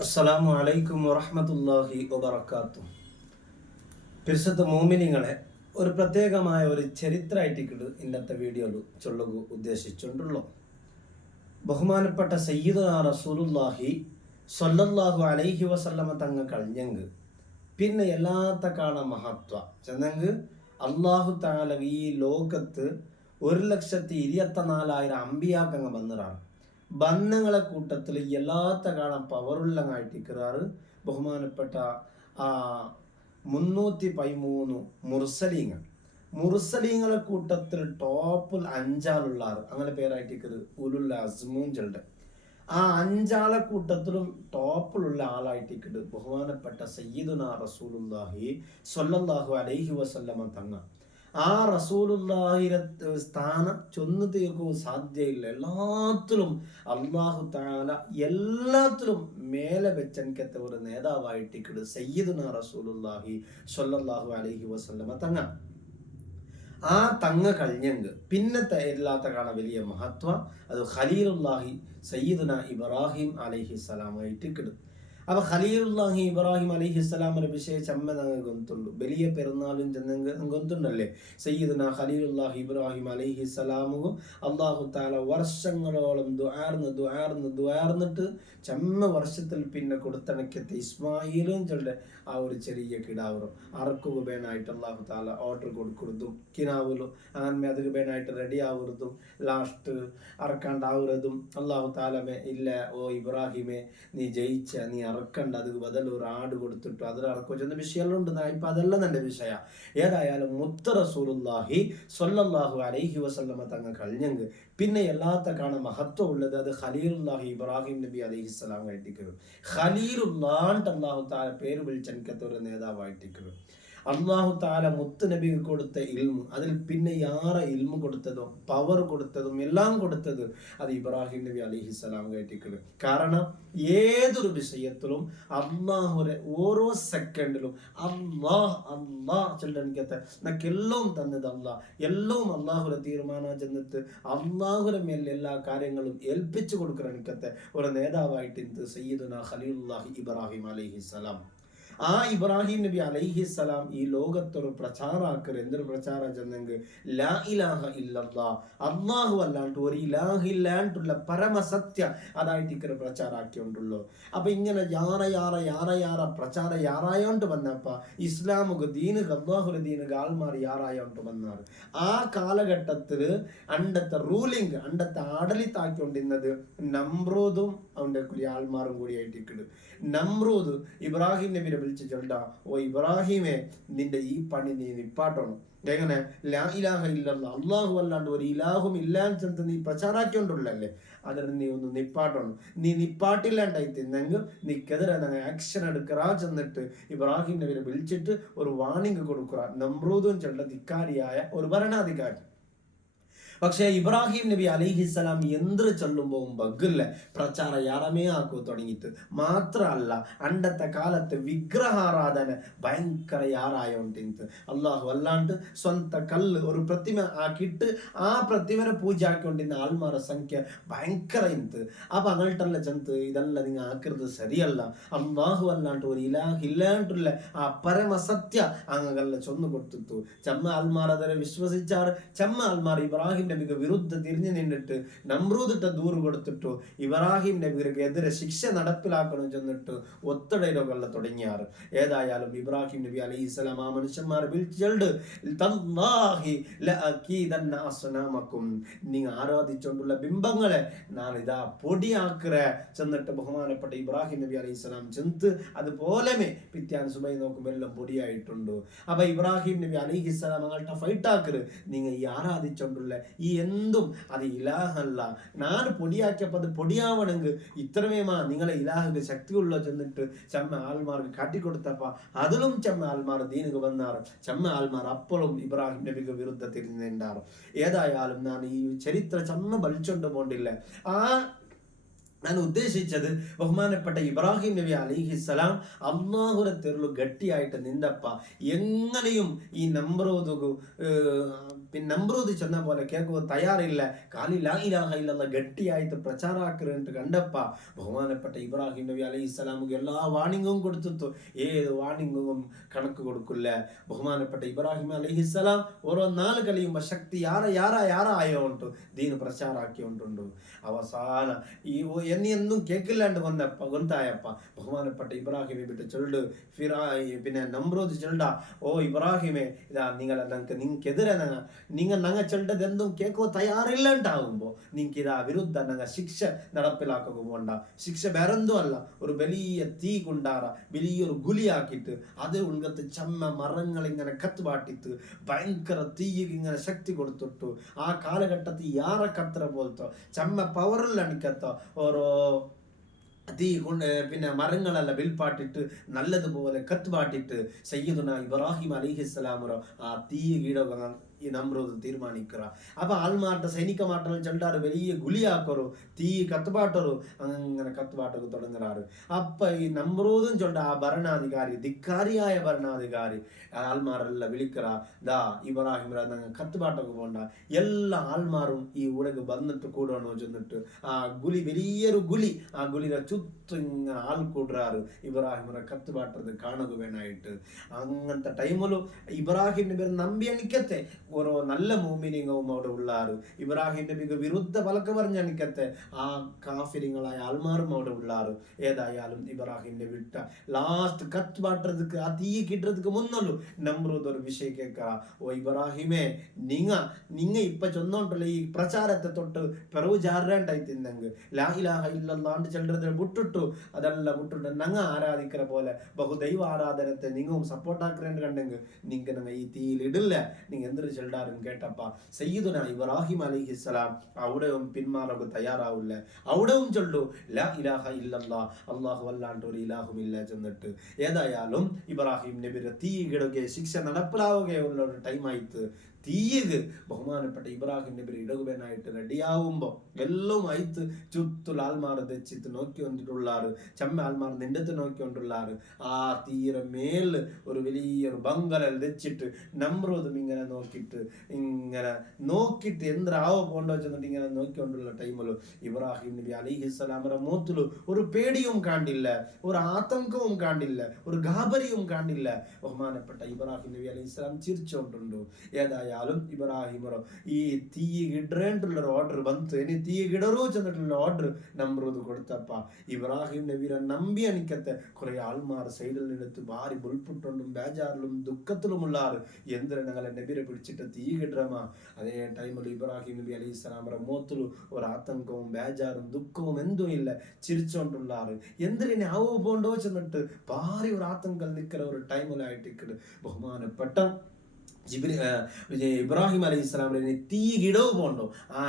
അസ്സലാമു അലൈക്കും വറഹ്മത്തുള്ളാഹി വബറകാതുഹു. പരിശുദ്ധ മോമിനിങ്ങളെ ഒരു പ്രത്യേകമായ ഒരു ചരിത്രമായിട്ട് ഇന്നത്തെ വീഡിയോയിൽ ചൊല്ലുക ഉദ്ദേശിച്ചുകൊണ്ടുള്ളൂ. ബഹുമാനപ്പെട്ട സയ്യിദുനാ റസൂലുള്ളാഹി സ്വല്ലല്ലാഹു അലൈഹി വസല്ലമ തങ്ങൾ കഴിഞ്ഞെങ്കിൽ പിന്നെ എല്ലാത്ത കാണ മഹത്വ ചെന്നെങ്കിൽ അള്ളാഹു തആല ഈ ലോകത്ത് 1,24,000 അമ്പിയാക്കങ്ങ് വന്നിറാണ്. ബന്ധങ്ങളെ കൂട്ടത്തിൽ എല്ലാത്ത കാണാൻ പവറുള്ളങ്ങായിട്ടിക്കാറ് ബഹുമാനപ്പെട്ട 313 മുർസലീങ്ങളെ കൂട്ടത്തിൽ ടോപ്പിൽ 5 അങ്ങനെ പേരായിട്ടിക്കത് ഉലുൽ അസ്മൂഞ്ചളുടെ ആ 5 കൂട്ടത്തിലും ടോപ്പിലുള്ള ആളായിട്ടിക്കത് ബഹുമാനപ്പെട്ട സയ്യിദുനാ റസൂലുള്ളാഹി സ്വല്ലല്ലാഹു അലൈഹി വസല്ലമ തങ്ങ. ആ റസൂലുള്ളാഹിയുടെ സ്ഥാനം ചൊന്നു തീർക്കുക സാധ്യയില്ല. എല്ലാത്തിലും അള്ളാഹു തആല എല്ലാത്തിലും മേലെ വെച്ചെനിക്കത്തെ ഒരു നേതാവായിട്ടിക്കട് സയ്യിദുനാ റസൂലുള്ളാഹി സ്വല്ലല്ലാഹു അലൈഹി വസല്ലമ തങ്ങ. ആ തങ്ങ കഴിഞ്ഞെങ്കിൽ പിന്നത്തെ ഇല്ലാത്ത കാണാൻ വലിയ മഹത്വ അത് ഖലീലുള്ളാഹി സയ്യിദുനാ ഇബ്രാഹിം അലൈഹിസ്സലാമായിട്ടിക്കട്. അപ്പോൾ ഖലീലുള്ളാഹി ഇബ്രാഹിം അലൈഹിസ്സലാമിനെ വിശേഷിച്ച് അമ്മ ഗൊന്തുള്ളൂ. വലിയ പെരുന്നാളും ഗൊന്തുണ്ടല്ലേ സയ്യിദുനാ ഖലീലുള്ളാഹി ഇബ്രാഹിം അലൈഹിസ്സലാമു അള്ളാഹു തആല വർഷങ്ങളോളം ദുആർന്നിട്ട് ചമ്മ വർഷത്തിൽ പിന്നെ കൊടുത്തണക്കത്തെ ഇസ്മായിലും ചൊല്ലെ ആ ഒരു ചെറിയ കിടാവറും അറക്കുക വേണമായിട്ട് അള്ളാഹു തആല ഓർഡർ കൊടുക്കുന്നതും കിനാവിലും അങ്ങനെ അതിന് വേണമായിട്ട് റെഡി ആവുന്നതും ലാസ്റ്റ് അറക്കാണ്ടാവുന്നതും അള്ളാഹു തആല ഇല്ല ഓ ഇബ്രാഹിമെ നീ ജയിച്ച നീ അറക്കണ്ട അത് ബദൽ ഒരു ആട് കൊടുത്തിട്ടു അതിൽ അറക്കോ ചെന്ന വിഷയമെല്ലാം ഉണ്ട്. ഇപ്പം അതെല്ലാം നല്ല വിഷയ. ഏതായാലും മുത്ത റസൂലുള്ളാഹി സ്വല്ലല്ലാഹു അലൈഹി വസല്ലമ തങ്ങൾ കഴിഞ്ഞെങ്കിൽ പിന്നെ എല്ലാത്ത കാണാൻ മഹത്വം ഉള്ളത് അത് ഖലീലുള്ളാഹി ഇബ്രാഹിം നബി അലൈഹിസ്സലാം ആയിട്ടിക്കരും. ഖലീലുള്ളാണ്ട് അള്ളാഹു തആല പേര് വിളിച്ചെനിക്കത്തെ ഒരു നേതാവായിട്ടിക്കരും. അള്ളാഹു തആല മുത്ത് നബിക്ക് കൊടുത്ത ഇൽമു അതിൽ പിന്നെ യാറെ ഇൽമു കൊടുത്തതും പവർ കൊടുത്തതും എല്ലാം കൊടുത്തത് അത് ഇബ്രാഹിം നബി അലൈഹിസ്സലാം കേട്ടിക്കണ്. കാരണം ഏതൊരു വിഷയത്തിലും അള്ളാഹുരെ ഓരോ സെക്കൻഡിലും അള്ളാഹ് ചെല്ലനിക്കത്തെ നക്കെല്ലാം തന്നത് അള്ളാഹ് എല്ലാം അള്ളാഹുരെ തീരുമാനം ചെന്നിട്ട് അള്ളാഹുരെ മേൽ എല്ലാ കാര്യങ്ങളും ഏൽപ്പിച്ചു കൊടുക്കണിക്കത്തെ ഒരു നേതാവായിട്ട് സയ്യിദുനാ ഖലീലുള്ളാഹി ഇബ്രാഹിം അലൈഹിസ്സലാം. ആ ഇബ്രാഹിം നബി അലൈഹിസ്സലാം ഈ ലോകത്തൊരു പ്രചാരാക്കർ എന്തൊരു പ്രചാരം ചെന്നെങ്കിൽ ലാ ഇലാഹ ഇല്ലല്ലാ അള്ളാഹു അല്ലാണ്ട് ഒരു ഇലാഹില്ലാണ്ടുള്ള പരമസത്യ അതായിട്ട് ഇക്കറ് പ്രചാരാക്കിയോണ്ടുള്ളൂ. അപ്പൊ ഇങ്ങനെ യാറ പ്രചാര യാറായോണ്ട് വന്നപ്പ ഇസ്ലാമുക ദീനുക അള്ളാഹുര ദീനുക ആൾമാർ യാറായോണ്ട് വന്നാറ്. ആ കാലഘട്ടത്തിൽ അണ്ടത്തെ റൂലിംഗ് അണ്ടത്തെ ആടലിത്താക്കിക്കൊണ്ടിരുന്നത് നമ്രൂദും അവൻ്റെ കുരി ആൾമാറും കൂടിയായിട്ട് ഇക്കട്. നമ്രൂദ് ഇബ്രാഹിം നബിനെ വിളിച്ച് ചൊല്ലാ ഓ ഇബ്രാഹിമെ നിന്റെ ഈ പണി നീ നിപ്പാട്ടണം. എങ്ങനെ ലാ ഇലാഹ ഇല്ലല്ലാ അള്ളാഹു അല്ലാണ്ട് ഒരു ഇലാഹും ഇല്ലാന്ന് ചെന്ന് നീ പ്രചാരാക്കിക്കൊണ്ടുള്ളല്ലേ അതിന് നീ ഒന്ന് നിപ്പാട്ടണം. നീ നിപ്പാട്ടില്ലാണ്ടായി തിന്നെങ്കിൽ നീക്കെതിരെ ആക്ഷൻ എടുക്കറാ ചെന്നിട്ട് ഇബ്രാഹിം നബിനെ വിളിച്ചിട്ട് ഒരു വാണിംഗ് കൊടുക്കുക. നമ്രൂദും ചെല്ല ധിക്കാരിയായ ഒരു ഭരണാധികാരി. പക്ഷേ ഇബ്രാഹിം നബി അലൈഹിസ്സലാം എന്ത് ചൊല്ലുമ്പോൾ ബഗ്ഗില്ല പ്രചാര യാറമേ ആക്കു തുടങ്ങിയിട്ട് മാത്രമല്ല അണ്ടത്തെ കാലത്ത് വിഗ്രഹാരാധന ഭയങ്കര യാറായോണ്ടിന്ത് അള്ളാഹു അല്ലാണ്ട് സ്വന്ത കല്ല് ഒരു പ്രതിമ ആക്കിയിട്ട് ആ പ്രതിമനെ പൂജ ആക്കിക്കൊണ്ടിരുന്ന ആൾമാരുടെ സംഖ്യ ഭയങ്കര ഇന്ത്. അപ്പം അങ്ങോട്ടല്ല ചെന്ന് ഇതെല്ലാം നിങ്ങൾ ആക്കരുത് ശരിയല്ല. അള്ളാഹു അല്ലാണ്ട് ഒരു ഇലാഹില്ലാണ്ടുള്ള ആ പരമസത്യ അങ്ങല്ല ചൊന്നു കൊടുത്തു. ചെമ്മ ആൾമാർ അതിനെ വിശ്വസിച്ചാറ്. ചെമ്മ ആൾമാർ ഇബ്രാഹിം നബിക്ക് വിരുദ്ധ തിരിഞ്ഞു നിന്നിട്ട് നമ്രൂദിട്ട ദൂറ് കൊടുത്തിട്ടു ഇബ്രാഹിം നബിക്ക് എതിരെ ശിക്ഷ നടപ്പിലാക്കണം ചെന്നിട്ട് ഒത്തടയിലൊക്കെ തുടങ്ങിയാറ്. ഏതായാലും ഇബ്രാഹിം നബി അലൈഹിസ്സലാം ആ മനുഷ്യന്മാരെ വിളിച്ചെണ്ട് നിങ്ങൾ ആരാധിച്ചുകൊണ്ടുള്ള ബിംബങ്ങളെ ഞാൻ ഇതാ പൊടിയാക്കറ ചെന്നിട്ട് ബഹുമാനപ്പെട്ട ഇബ്രാഹിം നബി അലൈഹിസ്സലാം ചെന്ന് അതുപോലെ പിത്യാൻ സുബൈ നോക്കുമ്പോൾ എല്ലാം പൊടിയായിട്ടുണ്ട്. അപ്പൊ ഇബ്രാഹിം നബി അലൈഹിസ്സലാം അങ്ങോട്ട് ഫൈറ്റ് ആക്കറ് നിങ്ങൾ ഈ ആരാധിച്ചുകൊണ്ടുള്ള ഈ എന്തും അത് ഇലാഹല്ല. ഞാൻ പൊടിയാക്കിയപ്പോൾ അത് പൊടിയാവണമെങ്കിൽ ഇത്രമേമാ നിങ്ങളെ ഇലാഹുക്ക് ശക്തിയുള്ള ചെന്നിട്ട് ചെമ്മ ആൾമാർക്ക് കാട്ടിക്കൊടുത്തപ്പ അതിലും ചെമ്മ ആൾമാർ ദീനുക്ക് വന്നാറ്. ചെമ്മ ആൾമാർ അപ്പോഴും ഇബ്രാഹിം നബിക്ക് വിരുദ്ധ തിരിഞ്ഞുണ്ടാറ്. ഏതായാലും ഞാൻ ഈ ചരിത്ര ചെമ്മ വലിച്ചോണ്ട് പോണ്ടില്ല. ഞാൻ ഉദ്ദേശിച്ചത് ബഹുമാനപ്പെട്ട ഇബ്രാഹിം നബി അലൈഹിസ്സലാം അള്ളാഹുരെ തെരുളു ഗട്ടിയായിട്ട് നിന്നപ്പ എങ്ങനെയും ഈ നമ്രൂദ് പിന്നെ നമ്രൂദ് ചെന്ന പോലെ കേൾക്കുക തയ്യാറില്ല, കാലി ലാ ഇലാഹ ഇല്ലല്ലാഹ് ഗട്ടിയായിട്ട് പ്രചാരാക്കിട്ട് കണ്ടപ്പ ബഹുമാനപ്പെട്ട ഇബ്രാഹിം നബി അലൈഹി സ്വലാമുക്ക് എല്ലാ വാണിങ്ങും കൊടുത്തു. ഏത് വാണിങ്ങും കണക്ക് കൊടുക്കില്ല. ബഹുമാനപ്പെട്ട ഇബ്രാഹിം അലൈഹിസ്സലാം ഓരോ നാല് കഴിയുമ്പോൾ ശക്തി ಯಾರಾಯೋ ಉಂಟು ದೀನು ಪ್ರಚಾರಾಕಿ ಉಂಟುಂಡು. ಅವಸಾನ ಈ ಎನ್ನಿಯೊಂದು ಕೇಕಿಲ್ಲಾಂಡು ಗೊಂತಾಯಪ್ಪ ബഹുമാനപ്പെട്ട ഇബ്രാഹിമെ വിട്ട് ചൊല്ലു പിന്നെ നമ്രൂദ് ചൊല്ല, ഓ ഇബ്രാഹിമെ ഇതാ നിങ്ങൾക്കെതിരെ നിങ്ങൾ ചൊല്ലതെന്തും കേൾക്കോ തയ്യാറില്ലാണ്ടാവുമ്പോ നിങ്ങൾക്ക് ഇതാ വിരുദ്ധ ശിക്ഷ നടപ്പിലാക്കുക പോണ്ട. ശിക്ഷ വേറെന്തും അല്ല, ഒരു വലിയ തീ കൊണ്ടാറ വലിയൊരു ഗുലിയാക്കിയിട്ട് അത് ഉൾഗത്ത് ചമ്മ മരങ്ങൾ ഇങ്ങനെ കത്തുപാട്ടിത്ത് ഭയങ്കര തീയ്ക്ക് ഇങ്ങനെ ശക്തി കൊടുത്തിട്ടു. ആ കാലഘട്ടത്തിൽ യാറെ കത്ര പോലത്തോ ചമ്മ പവറിൽ അണിക്കത്തോ ഓരോ തീ കൊണ്ട് പിന്നെ മരങ്ങളെല്ലാം വിൽപ്പാട്ടിട്ട് നല്ലതുപോലെ കത്തുപാട്ടിട്ട് സയ്യിദുന ഇബ്രാഹിം അലൈഹിസ്സലാമറോ ആ തീ കീടക ഈ നമ്രൂദ് തീരുമാനിക്കുക. അപ്പൊ ആൾമാരുടെ സൈനിക മാറ്റം ചെണ്ടാറ് വലിയ ഗുലിയാക്കറു തീ കത്തുപാട്ടറു അങ്ങനെ കത്തുപാട്ടൊക്കെ തുടങ്ങാറ്. അപ്പൊ ഈ നമ്രൂദും ചൊണ്ട ആ ഭരണാധികാരി ധിക്കാരിയായ ഭരണാധികാരി ആൾമാരെല്ലാം വിളിക്കറ, ദാ ഇബ്രാഹിം കത്തുപാട്ടൊക്കെ പോണ്ട. എല്ലാ ആൾമാരും ഈ ഉടക്ക് വന്നിട്ട് കൂടണോ ചെന്നിട്ട് ആ ഗുലി വലിയൊരു ഗുലി ആ ഗുലിയുടെ ചുറ്റും ഇങ്ങനെ ആൾ കൂടാറ് ഇബ്രാഹിമിനെ കത്തുപാട്ടത് കാണുക വേണായിട്ട്. അങ്ങനത്തെ ടൈമിലും ഇബ്രാഹിം പേര് നമ്പി അണിക്കത്തെ ഓരോ നല്ല മോമിനിങ്ങവും അവിടെ ഉള്ളാറ്. ഇബ്രാഹിം നബിക്ക് വിരുദ്ധ പലക്ക് പറഞ്ഞ അണിക്കത്തെ ആ കാഫിരിങ്ങളായ ആൾമാരും അവിടെ ഉള്ളാറ്. ഏതായാലും ഇബ്രാഹിം നബി വിട്ട ലാസ്റ്റ് കത്തുപാട്ടதுக்கு ആ തീ കിട്ടുறதுக்கு മുന്നല്ലോ നമ്രൂദ് ഒരു വിഷയം കേൾക്കാ, ഓ ഇബ്രാഹിമേ നിങ്ങ ഇപ്പൊ ചൊന്നോണ്ടല്ലോ ഈ പ്രചാരത്തെ തൊട്ട് പിറവ് ചാറാണ്ടായി തിന്നെങ്ക് ലാ ഇലാഹ ഇല്ലല്ലാഹ് ചൊല്ലறத വിട്ടിട്ടു അതെല്ലാം വിട്ടിട്ട് ഞങ്ങ ആരാധിக்கிற പോലെ ബഹുദൈവ ആരാധനത്തെ നിങ്ങളും സപ്പോർട്ടാക്കുറേന്ന് കണ്ടെങ്കിൽ നിങ്ങൾ ഈ തീയിൽ ഇടില്ല. നിങ്ങൾ എന്തൊരു ചെല്ലാറും കേട്ടപ്പ സയ്യിദുന ഇബ്രാഹിം അലൈഹിസ്സലാം അവിടെയും പിന്മാറക്ക് തയ്യാറാവില്ല. അവിടെയും ചൊല്ലു ലാ ഇലാഹ ഇല്ലല്ലാഹ് അല്ലാഹു അല്ലാണ്ട് ഒരു ഇലാഹുമില്ല ചെന്നിട്ട്. ഏതായാലും ഇബ്രാഹിം നബിയുടെ തീ കിടകെ ശിക്ഷ നടപ്പിലാവുകയുള്ള ഒരു ടൈമായിട്ട് തീയ് ബഹുമാനപ്പെട്ട ഇബ്രാഹിം നബി ഇടകുബനായിട്ട് റെഡിയാവുമ്പോ എല്ലാം അയത്ത് ചുറ്റുള്ള ആൾമാർ തെച്ചിത്ത് നോക്കിക്കൊണ്ടിട്ടുള്ളാറ്. ചമ്മ ആൾമാർ നിണ്ടത്ത് നോക്കിക്കൊണ്ടുള്ളാറ്. ആ തീര മേല് ഒരു വലിയൊരു ബംഗലൽ തെച്ചിട്ട് നമ്രൂദും ഇങ്ങനെ നോക്കിയിട്ട് എന്താവോ പോണ്ടോ ചെന്നിട്ട് ഇങ്ങനെ നോക്കിക്കൊണ്ടുള്ള ടൈമില് ഇബ്രാഹിം നബി അലൈഹിസ്സലാമയുടെ മുഖത്തില് ഒരു പേടിയും കാണില്ല, ഒരു ആതങ്കവും കാണില്ല, ഒരു ഗാബരിയും കാണില്ല. ബഹുമാനപ്പെട്ട ഇബ്രാഹിം നബി അലൈഹിസ്സലാം ചിരിച്ചോണ്ടുണ്ടു. ഏതായാലും ഇബ്രാഹിമറോ ഈ തീ ഇടേണ്ടുള്ളൊരു ഓർഡർ ಬಂತು. ഇനി തീ ഇടറൂ ചെന്നിട്ടുള്ള ഓർഡർ നമ്രൂദ് കൊടുത്തപ്പ ഇബ്രാഹിം നബിയെ നമ്പി അണിക്കത്തെ കുറെ ആൾമാർ സൈഡിൽ നിന്നെടുത്ത് ഭാരി ബുൾപുട്ടുണ്ടും ബേജാറിലും ദുഃഖത്തിലുമുള്ളാറ്. എന്തിനാ ഞങ്ങളെ നബിയെ പിടിച്ചിട്ട് തീ കിടറമാ. അതേ ടൈമിൽ ഇബ്രാഹിം നബി അലൈഹി സ്വലാമറെ മുഖത്തില് ഒരു ആതങ്കവും ബേജാറും ദുഃഖവും എന്തും ഇല്ല, ചിരിച്ചോണ്ടുള്ളാറ്. എന്തിനെ ആവോ പോണ്ടോ ചെന്നിട്ട് ഭാരി ഒരു ആതങ്കം നിൽക്കുന്ന ഒരു ടൈമിലായിട്ട് ബഹുമാനപ്പെട്ട ഇബ്രാഹിം അലൈഹി സ്വലാമിന് തീ കിടവ് പോണ്ടോ.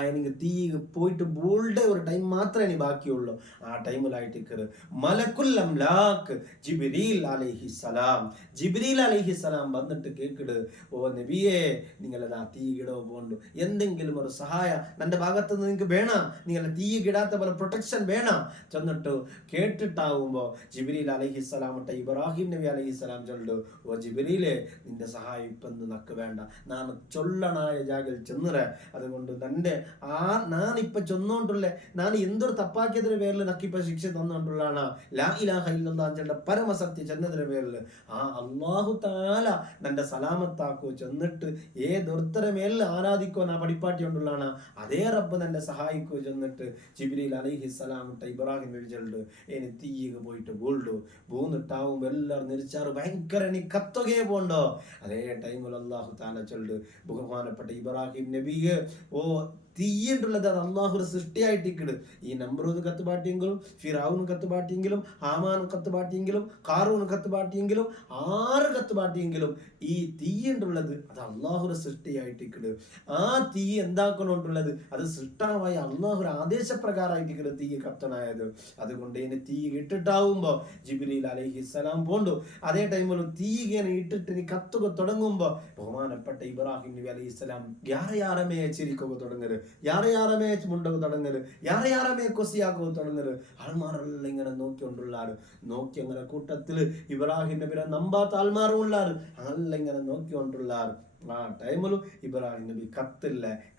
എനിക്ക് തീ പോയിട്ട് ബോൾഡേ ഒരു ടൈം മാത്രമേ ഇനി ബാക്കിയുള്ളൂ. ആ ടൈമിലായിട്ട് മലക്കുൽ അംലാക്ക് ജിബ്രീൽ അലൈഹിസ്സലാം വന്നിട്ട് കേക്കിട്, ഓ നബിയേ നിങ്ങളത് ആ തീ കിടവ് പോണ്ടു, എന്തെങ്കിലും ഒരു സഹായം എൻ്റെ ഭാഗത്ത് നിന്ന് നിങ്ങൾക്ക് വേണം, നിങ്ങൾ തീ കിടാത്ത പോലെ പ്രൊട്ടക്ഷൻ വേണം ചെന്നിട്ട് കേട്ടിട്ടാവുമ്പോ ജിബ്രീൽ അലൈഹിസ്സലാം ഇബ്രാഹിം നബി അലൈഹിസ്സലാം ചൊല്ലു, ഓ ജിബ്രീലേ നിന്റെ സഹായം ഇപ്പം വേണ്ട, നാൻ ചൊല്ലണായ ജാഗിൽ ചെന്നുറ. അതുകൊണ്ട് നാനിപ്പ ചൊന്നോണ്ടുള്ള ഞാൻ എന്തൊരു തപ്പാക്കിയതിന്റെ പേരിൽ നക്കിപ്പ ശിക്ഷ തന്നോണ്ടുള്ളാണ് ലാ ഇലാഹ ഇല്ലല്ലാഹ് പരമസത്യ ചെന്നതിന്റെ പേരിൽ ആ അല്ലാഹു തആല നിന്റെ സലാമത്താക്കോ ചെന്നിട്ട് ഏതൊരുത്തരെ മേലിൽ ആരാധിക്കോ നാ പഠിപ്പാട്ടി കൊണ്ടുള്ളാണ് അതേ റബ്ബ് നിന്റെ സഹായിക്കോ ചെന്നിട്ട് ജിബ്രീൽ അലൈഹിസ്സലാം ഇബ്രാഹിം നബി ചൊല്ലു ഇനി തീയ്ക്ക് പോയിട്ട് ബൂന്നിട്ടാവുമ്പോ എല്ലാവരും നിരിച്ചാറ് ഭയങ്കര നീ കത്തുകയെ പോണ്ടോ. അതേ ടൈമിൽ അല്ലാഹു തആല ചൊല്ലു ബഹുമാനപ്പെട്ട ഇബ്രാഹിം നബിയെ, ഓ തീയിട്ടുള്ളത് അത് അള്ളാഹുടെ സൃഷ്ടിയായിട്ടിക്കട്. ഈ നമ്രൂദ് കത്തുപാട്ടിയെങ്കിലും ഫിറഔന് കത്തുപാട്ടിയെങ്കിലും ഹാമാൻ കത്തുപാട്ടിയെങ്കിലും ഖാറൂൻ കത്തുപാട്ടിയെങ്കിലും ആറ് കത്തുപാട്ടിയെങ്കിലും ഈ തീയുണ്ടുള്ളത് അത് അള്ളാഹുടെ സൃഷ്ടിയായിട്ടിക്കട്. ആ തീ എന്താക്കണോണ്ടുള്ളത് അത് സൃഷ്ടാവായ അള്ളാഹുടെ ആദേശപ്രകാരമായിട്ടിക്കട് തീ കത്തനായത്. അതുകൊണ്ട് ഇതിന് തീ ഇട്ടിട്ടാവുമ്പോ ജിബ്രീൽ അലൈഹിസ്സലാം പോണ്ടു. അതേ ടൈമിൽ തീ ഇങ്ങനെ ഇട്ടിട്ട് ഇനി കത്തുക തുടങ്ങുമ്പോ ബഹുമാനപ്പെട്ട ഇബ്രാഹിം നബി അലൈഹിസ്സലാം യാറേ ചിരിക്കുക തുടങ്ങരുത്, യാറേ മുണ്ടക തുടങ്ങല്, യാറേ കൊസിയാക്കുക തുടങ്ങല്. ആൾമാരെല്ലാം ഇങ്ങനെ നോക്കിക്കൊണ്ടുള്ളാറ്. നോക്കി അങ്ങനെ കൂട്ടത്തില് ഇബ്രാഹിം നബിയെ നമ്പാത്ത ആൾമാരും ഉള്ളാറ്. അതെല്ലാം ഇങ്ങനെ നോക്കിക്കൊണ്ടുള്ളാറ്. ആ ടൈമിലും ഇബ്രാഹിം നബി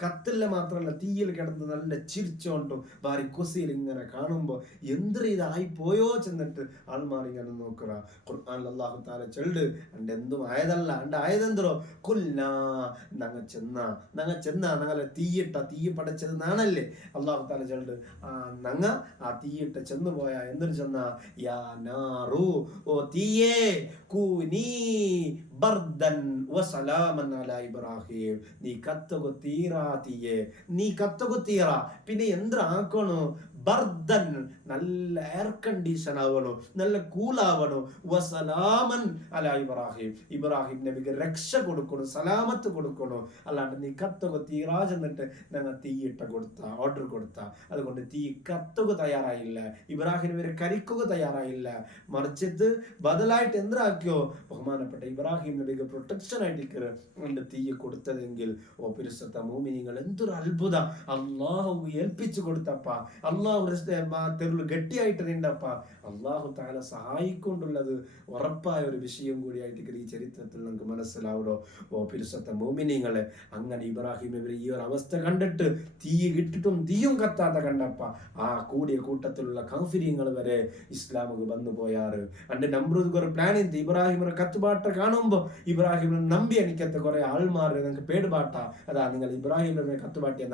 കത്തില്ല മാത്രമല്ല തീയിൽ കിടന്ന് നല്ല ചിരിച്ചോണ്ടും ഭാര്യ കുസിയിൽ ഇങ്ങനെ കാണുമ്പോൾ എന്തൊരു ഇതായി പോയോ ചെന്നിട്ട് ആൾമാർ ഇങ്ങനെ നോക്കുക. ഖുർആനിൽ അല്ലാഹു തആല ചൊല്ല് അണ്ട് എന്തും ആയതല്ല അണ്ട് ആയതെന്തോ കുല്ലാ നങ്ങ ചെന്ന ഞങ്ങളെ തീ പടച്ചത് നാണല്ലേ. അല്ലാഹു തആല ചൊല്ല് നങ്ങ ആ തീയിട്ട ചെന്നു പോയാ എന്തൊരു ചെന്ന യാ നാറു ഓ തീയേ കൂനീ ബർദൻ വസലാമൻ അലാ ഇബ്രാഹിം. നീ കത്തുകുത്തീറാ തീയേ, നീ കത്തുകുത്തീറാ, പിന്നെ എന്തിനാക്കണോ ബർദൻ, നല്ല എയർ കണ്ടീഷൻ ആവണോ, നല്ല കൂളാവണോ, വസലാമൻ അലാ ഇബ്രാഹിം, ഇബ്രാഹിം നബിക്ക് രക്ഷ കൊടുക്കണോ, സലാമത്ത് കൊടുക്കണോ. അല്ലാണ്ട് നീ കത്തുകുത്തീറാ ചെന്നിട്ട് ഞങ്ങൾ തീയിട്ട ഓർഡർ കൊടുത്ത അതുകൊണ്ട് തീ കത്തുക തയ്യാറായില്ല, ഇബ്രാഹിം നബിയെ കരിക്കുക തയ്യാറായില്ല. മറിച്ചിട്ട് ബദലായിട്ട് എന്തിനാക്കിയോ ബഹുമാനപ്പെട്ട ഇബ്രാഹിം നബിക്ക് പ്രൊട്ടക്ഷൻ ആയിട്ട് തീ കൊടുത്തതെങ്കിൽ ഓ പിരിസത്ത മോമിനിങ്ങൾ എന്തൊരു അത്ഭുത. അള്ളാഹു ഏൽപ്പിച്ചു കൊടുത്തപ്പ, അള്ളാഹു തെരുവ് ഗട്ടിയായിട്ട് നിന്നപ്പ, അള്ളാഹു താല സഹായിക്കൊണ്ടുള്ളത് ഉറപ്പായ ഒരു വിഷയം കൂടിയായിട്ട് ഈ ചരിത്രത്തിൽ നമുക്ക് മനസ്സിലാവണോ. ഓ പിരിസത്ത മോമിനിങ്ങളെ, അങ്ങനെ ഇബ്രാഹിം നബി ഈ ഒരു അവസ്ഥ കണ്ടിട്ട് തീ കിട്ടിട്ടും തീയും കത്താത്ത കണ്ടപ്പ ആ കൂടിയ കൂട്ടത്തിലുള്ള കാഫിര്യങ്ങൾ വരെ ഇസ്ലാമുക്ക് വന്നു പോയാറ്. അണ്ട് നമ്രൂദ് ഒരു പ്ലാൻ ചെയ്ത് ഇബ്രാഹിമിനെ കത്തുപാട്ട കാണുമ്പോ ഇബ്രാഹിമിനെ നമ്പി എനിക്കത്തെ കുറെ ആൾമാർ നിങ്ങൾക്ക് പേടുപാട്ട അതാ നിങ്ങൾ ഇബ്രാഹിമിനെ കത്തുപാട്ടിയ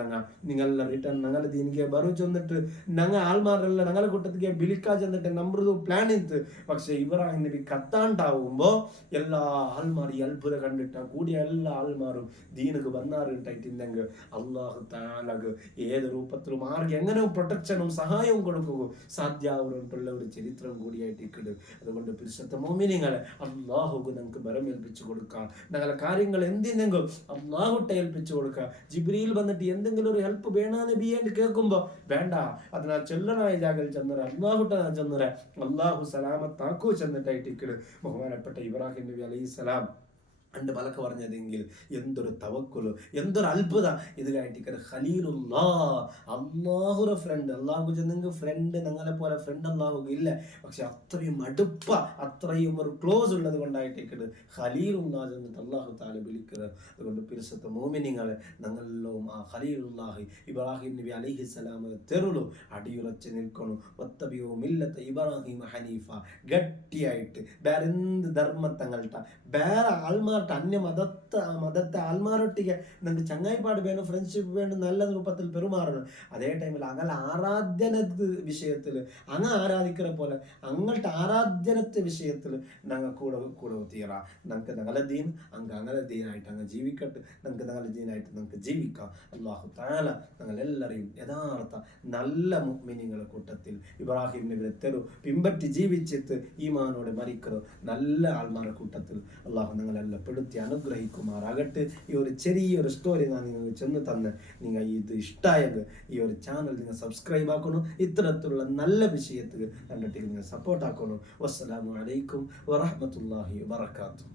നിങ്ങളെ റിട്ടേൺ ഞങ്ങളെ ദീനിക്ക് ബറു ചെന്നിട്ട് ഞങ്ങൾ ആൾമാരെല്ലാം ഞങ്ങളെ കൂട്ടത്തിക്ക് ബിലിക്കാ ചെന്നിട്ട് നമ്രൂദ് പ്ലാൻ ചെയ്ത്. പക്ഷെ ഇബ്രാഹിം നബി കത്താണ്ടാവുമ്പോ എല്ലാ ആൾമാർ ഈ അത്ഭുതം കണ്ടിട്ട കൂടിയ എല്ലാ ആൾമാരും ദീനക്ക് വന്നാറുണ്ടായിട്ടുണ്ടെങ്കിൽ അള്ളാഹു താലക്ക് ഏത് രൂപത്തിലും ആർക്ക് എങ്ങനെ പ്രൊട്ടക്ഷനും സഹായവും കൊടുക്കുക സാധ്യാവുള്ള ഒരു ചരിത്രം കൂടിയായിട്ട് ഇക്കിട്. അതുകൊണ്ട് പരിശുദ്ധ മോമിനിങ്ങളെ അള്ളാഹുക്ക് നമുക്ക് ബലമേൽപ്പിച്ചു കൊടുക്കാം. ഞങ്ങളെ കാര്യങ്ങൾ എന്തിനെങ്കിലും അള്ളാഹുട്ടെ ഏൽപ്പിച്ചു കൊടുക്കുക. ജിബ്രീൽ വന്നിട്ട് എന്തെങ്കിലും ഒരു ഹെൽപ്പ് വേണ നബിയായിട്ട് കേൾക്കുമ്പോ വേണ്ട, അതിനാൽ ചെല്ലനായ ജാഗൽ ചെന്നറ അള്ളാഹുട്ട ചെന്നറ അള്ളാഹു സലാമത്താക്കു ചെന്നിട്ടായിട്ട് ഇക്കിട്. ബഹുമാനപ്പെട്ട ഇബ്രാഹിം നബി അലൈഹിസ്സലാം അണ്ട് പലക്ക് പറഞ്ഞതെങ്കിൽ എന്തൊരു തവക്കുലു, എന്തൊരു അത്ഭുത. ഇതിലായിട്ട് ഖലീലുല്ലാ, അള്ളാഹുര ഫ്രണ്ട്. അള്ളാഹു ചെന്നെങ്കിൽ ഫ്രണ്ട് ഞങ്ങളെ പോലെ ഫ്രണ്ട് അള്ളാഹു ഇല്ല, പക്ഷെ അത്രയും അടുപ്പ, അത്രയും ഒരു ക്ലോസ് ഉള്ളത് കൊണ്ടായിട്ട് ഖലീലുല്ലാ ചെന്നിട്ട് അള്ളാഹു താല വിളിക്കുന്നത്. അതുകൊണ്ട് പിരിസത്തെ മോമിനിങ്ങളെ ഞങ്ങളെല്ലാം ആ ഖലീലുല്ലാഹി ഇബ്രാഹിം നബി അലൈഹിസ്സലാം തെരുളു അടിയുറച്ച് നിൽക്കണം. വത്തബിഉ മില്ലത ഇബ്രാഹിം ഹനീഫ, ഗട്ടിയായിട്ട് വേറെ എന്ത് ധർമ്മത്തങ്ങൾട്ട വേറെ ആൾമാർ അന്യ മതത്തെ ആൾമാരൊട്ടിಗೆ നമുക്ക് ചങ്ങായിപ്പാട് വേണം, ഫ്രണ്ട്ഷിപ്പ് വേണം, നല്ല രൂപത്തിൽ പെരുമാറണം. അതേ ടൈമിൽ അങ്ങനെ ആരാധ്യനത്ത് വിഷയത്തിൽ അങ്ങ് ആരാധിക്കുന്ന പോലെ അങ്ങോട്ട് ആരാധ്യനത്തെ വിഷയത്തിൽ ഞങ്ങൾ കൂടെ തീറ. നമുക്ക് ഞങ്ങളെ ദീൻ അങ്ങനെ ദീനായിട്ട് അങ്ങ് ജീവിക്കട്ടെ, നമുക്ക് ഞങ്ങളുടെ ദീനായിട്ട് നമുക്ക് ജീവിക്കാം. അല്ലാഹു തആല ഞങ്ങളെല്ലാവരെയും യഥാർത്ഥ നല്ല മുഅ്മിനീങ്ങളുടെ കൂട്ടത്തിൽ ഇബ്രാഹിം നബിയെ പിമ്പറ്റി ജീവിച്ചിട്ട് ഈമാനോടെ മരിക്കുന്ന നല്ല ആൾമാരുടെ കൂട്ടത്തിൽ അള്ളാഹു ഞങ്ങളെല്ലാം പെടുത്തി അനുഗ്രഹിക്കുമാറാകട്ടെ. ഈ ഒരു ചെറിയൊരു സ്റ്റോറി ഞാൻ നിങ്ങൾക്ക് ചെന്ന് തന്ന് നിങ്ങൾ ഇത് ഇഷ്ടമായെങ്കിൽ ഈ ഒരു ചാനൽ നിങ്ങൾ സബ്സ്ക്രൈബ് ആക്കണം. ഇത്തരത്തിലുള്ള നല്ല വിഷയത്തിൽ കണ്ടിട്ട് നിങ്ങൾ സപ്പോർട്ട് ആക്കണം. വസ്സലാമു അലൈക്കും വറഹ്മത്തുള്ളാഹി വബറകാതുഹു.